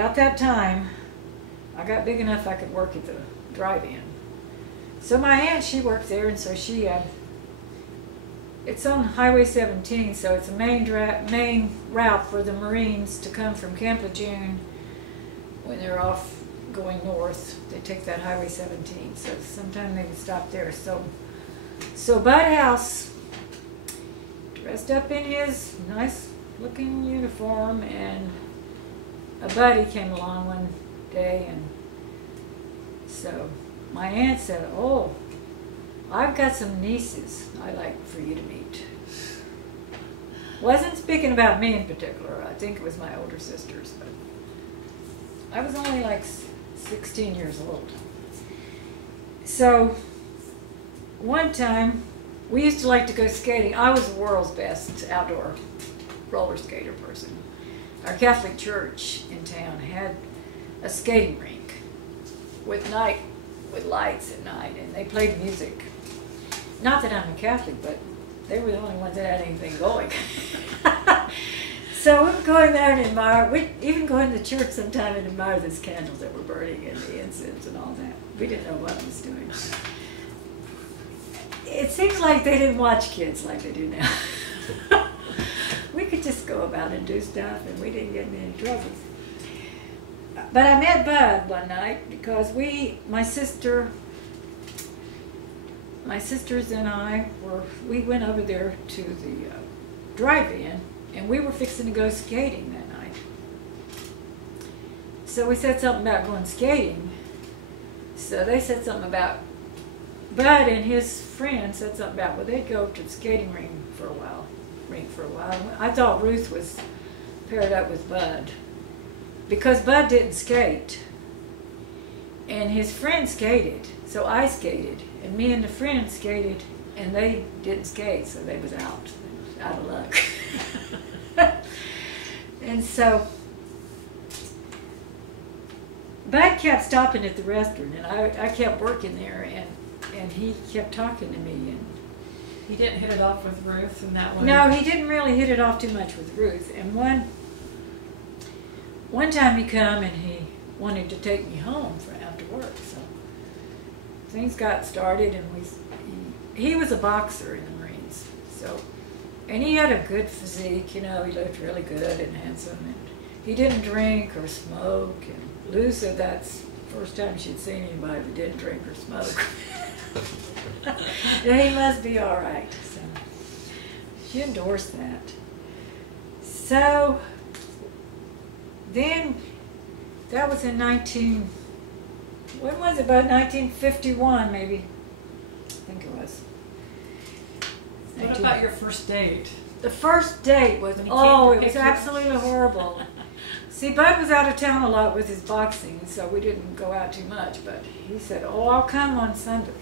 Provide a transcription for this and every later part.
about that time, I got big enough I could work at the drive-in. So my aunt, she worked there, and so she, it's on Highway 17, so it's a main route for the Marines to come from Camp Lejeune when they're off going north. They take that Highway 17, so sometime they would stop there. So Bud House, dressed up in his nice-looking uniform, and a buddy came along one day, and so my aunt said, "Oh, I've got some nieces I'd like for you to meet." Wasn't speaking about me in particular. I think it was my older sisters, but I was only like 16 years old. So one time, we used to like to go skating. I was the world's best outdoor roller skater person. Our Catholic church in town had a skating rink with lights at night, and they played music. Not that I'm a Catholic, but they were the only ones that had anything going. So we would go in there and admire. We'd even go into the church sometime and admire those candles that were burning and the incense and all that. We didn't know what I was doing. It seems like they didn't watch kids like they do now. We could just go about and do stuff, and we didn't get in any trouble. But I met Bud one night because my sisters and I we went over there to the drive-in, and we were fixing to go skating that night. So we said something about going skating. So they said something about, Bud and his friend said something about, well, they'd go to the skating rink for a while. I thought Ruth was paired up with Bud, because Bud didn't skate, and his friend skated, so I skated, and me and the friend skated, and they didn't skate, so they was out of luck. And so Bud kept stopping at the restaurant, and I kept working there, and he kept talking to me. And he didn't hit it off with Ruth in that way? No, he didn't really hit it off too much with Ruth. And one time he come and he wanted to take me home after work, so things got started, and he was a boxer in the Marines, so, and he had a good physique, you know, he looked really good and handsome, and he didn't drink or smoke, and Lou said that's the first time she'd seen anybody that didn't drink or smoke. And he must be all right, so she endorsed that. So then, that was in when was it, about 1951 maybe, I think it was. What about your first date? The first date was, it was absolutely horrible. See, Bud was out of town a lot with his boxing, so we didn't go out too much, but he said, "Oh, I'll come on Sunday.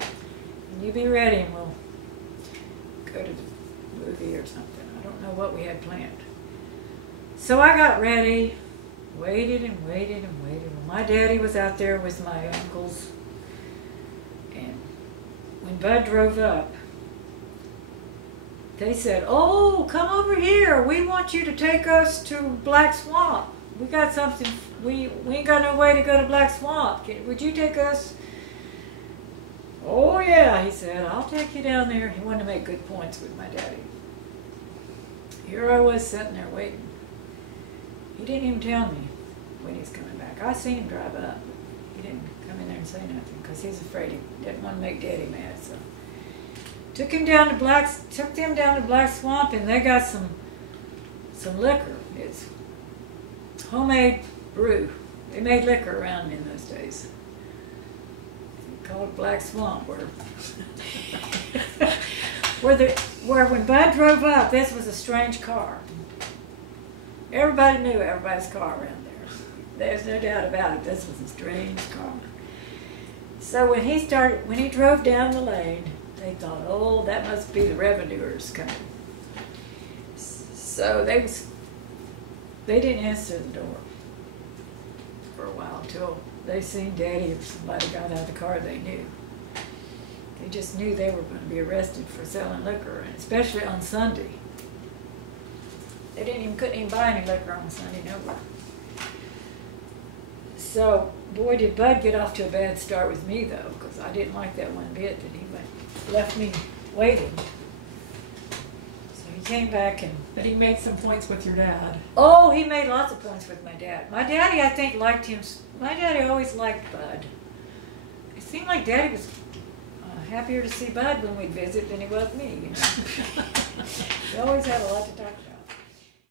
And you be ready, and we'll go to the movie or something." I don't know what we had planned. So I got ready, waited and waited and waited. Well, my daddy was out there with my uncles, and when Bud drove up, they said, "Oh, come over here. We want you to take us to Black Swamp. We got something. We ain't got no way to go to Black Swamp. Would you take us?" "Oh yeah," he said, "I'll take you down there." He wanted to make good points with my daddy. Here I was sitting there waiting. He didn't even tell me when he was coming back. I seen him drive up. He didn't come in there and say nothing because he was afraid he didn't want to make Daddy mad. So took them down to Black Swamp, and they got some liquor. It's homemade brew. They made liquor around in those days. They called it Black Swamp, where when Bud drove up, this was a strange car. Everybody knew everybody's car around there. There's no doubt about it. This was a strange car. So when he drove down the lane, they thought, "Oh, that must be the revenuers coming." So they didn't answer the door for a while until they seen Daddy or somebody got out of the car they knew. They just knew they were going to be arrested for selling liquor, and especially on Sunday. They couldn't even buy any liquor on Sunday nowhere. So, boy, did Bud get off to a bad start with me, though, because I didn't like that one bit that he left me waiting. So he came back and... But he made some points with your dad. Oh, he made lots of points with my dad. My daddy, I think, liked him. My daddy always liked Bud. It seemed like Daddy was happier to see Bud when we'd visit than he was me, you know. We always had a lot to talk about.